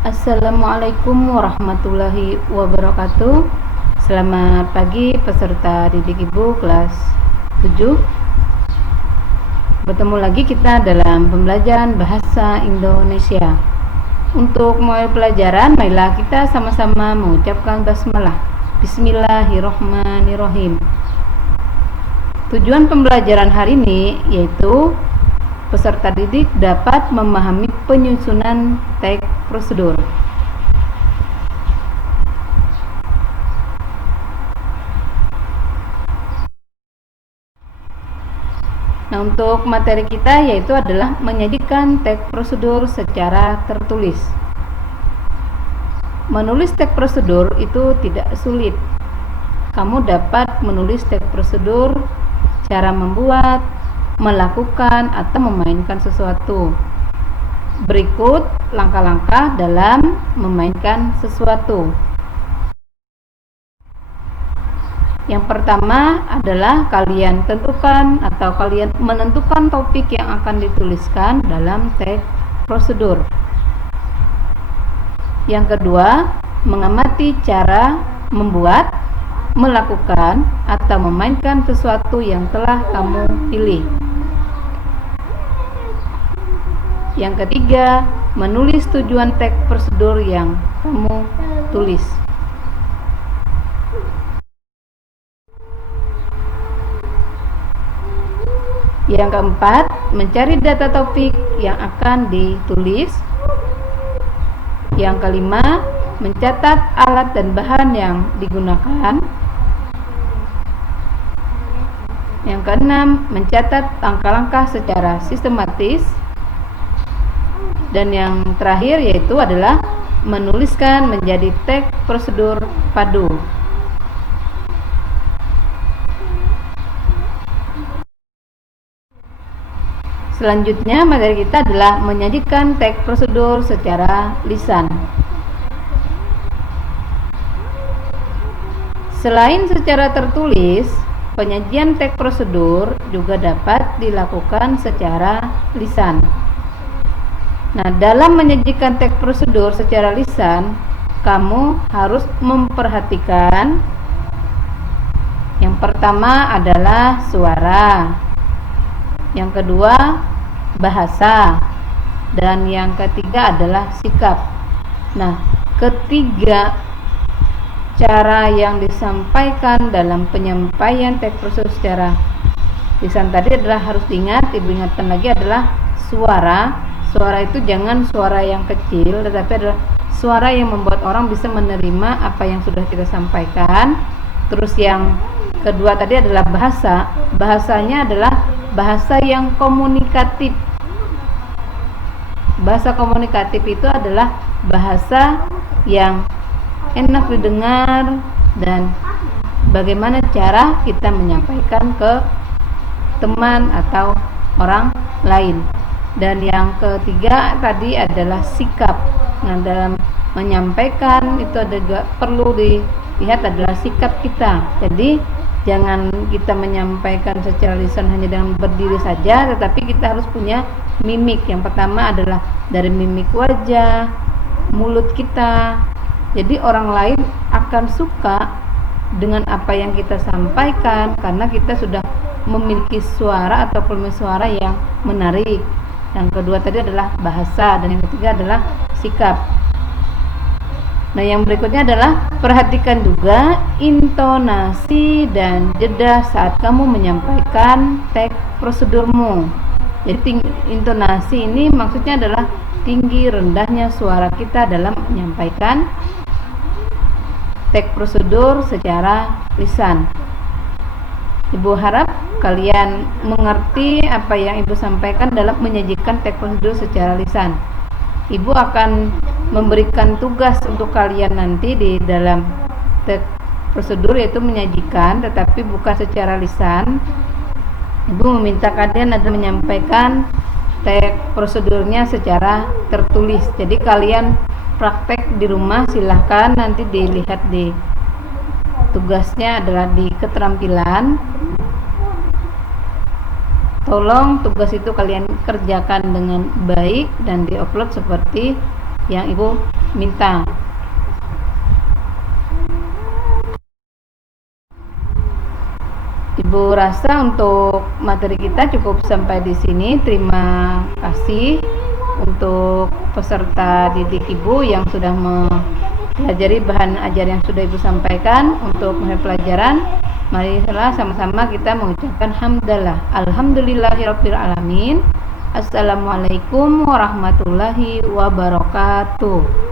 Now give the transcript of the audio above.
Assalamualaikum warahmatullahi wabarakatuh. Selamat pagi peserta didik Ibu kelas 7. Bertemu lagi kita dalam pembelajaran bahasa Indonesia. Untuk mulai pelajaran, marilah kita sama-sama mengucapkan basmalah. Bismillahirrohmanirrohim. Tujuan pembelajaran hari ini yaitu peserta didik dapat memahami penyusunan teks prosedur. Nah, untuk materi kita yaitu adalah menyajikan teks prosedur secara tertulis. Menulis teks prosedur itu tidak sulit. Kamu dapat menulis teks prosedur, cara membuat, melakukan atau memainkan sesuatu. Berikut langkah-langkah dalam memainkan sesuatu. Yang pertama adalah kalian tentukan atau kalian menentukan topik yang akan dituliskan dalam teks prosedur. Yang kedua, mengamati cara membuat, melakukan atau memainkan sesuatu yang telah kamu pilih. Yang ketiga, menulis tujuan teks prosedur yang kamu tulis. Yang keempat, mencari data topik yang akan ditulis. Yang kelima, mencatat alat dan bahan yang digunakan. Yang keenam, mencatat langkah-langkah secara sistematis. Dan yang terakhir yaitu adalah menuliskan menjadi teks prosedur padu. Selanjutnya materi kita adalah menyajikan teks prosedur secara lisan. Selain secara tertulis, penyajian teks prosedur juga dapat dilakukan secara lisan. Nah, dalam menyajikan teks prosedur secara lisan, kamu harus memperhatikan yang pertama adalah suara, yang kedua bahasa, dan yang ketiga adalah sikap. Nah, ketiga cara yang disampaikan dalam penyampaian teks prosedur secara lisan tadi adalah harus diingat, Ibu ingatkan lagi adalah suara. Suara itu jangan suara yang kecil, tetapi adalah suara yang membuat orang bisa menerima apa yang sudah kita sampaikan. Terus yang kedua tadi adalah bahasa. Bahasanya adalah bahasa yang komunikatif. Bahasa komunikatif itu adalah bahasa yang enak didengar dan bagaimana cara kita menyampaikan ke teman atau orang lain. Dan yang ketiga tadi adalah sikap. Nah, dalam menyampaikan itu ada juga perlu dilihat adalah sikap kita. Jadi jangan kita menyampaikan secara lisan hanya dengan berdiri saja, tetapi kita harus punya mimik. Yang pertama adalah dari mimik wajah, mulut kita. Jadi orang lain akan suka dengan apa yang kita sampaikan karena kita sudah memiliki suara atau volume suara yang menarik. Yang kedua tadi adalah bahasa, dan yang ketiga adalah sikap. Nah, yang berikutnya adalah perhatikan juga intonasi dan jeda saat kamu menyampaikan teks prosedurmu. Jadi intonasi ini maksudnya adalah tinggi rendahnya suara kita dalam menyampaikan teks prosedur secara lisan. Ibu harap kalian mengerti apa yang Ibu sampaikan dalam menyajikan teks prosedur secara lisan. Ibu akan memberikan tugas untuk kalian nanti di dalam teks prosedur, yaitu menyajikan tetapi bukan secara lisan. Ibu meminta kalian adalah menyampaikan teks prosedurnya secara tertulis. Jadi kalian praktek di rumah, silahkan nanti dilihat di tugasnya adalah di keterampilan. Tolong tugas itu kalian kerjakan dengan baik dan diupload seperti yang Ibu minta. Ibu rasa untuk materi kita cukup sampai di sini. Terima kasih untuk peserta didik Ibu yang sudah mempelajari bahan ajar yang sudah Ibu sampaikan. Untuk pelajaran, marilah sama-sama kita mengucapkan hamdalah. Alhamdulillahirabbil alamin. Assalamualaikum warahmatullahi wabarakatuh.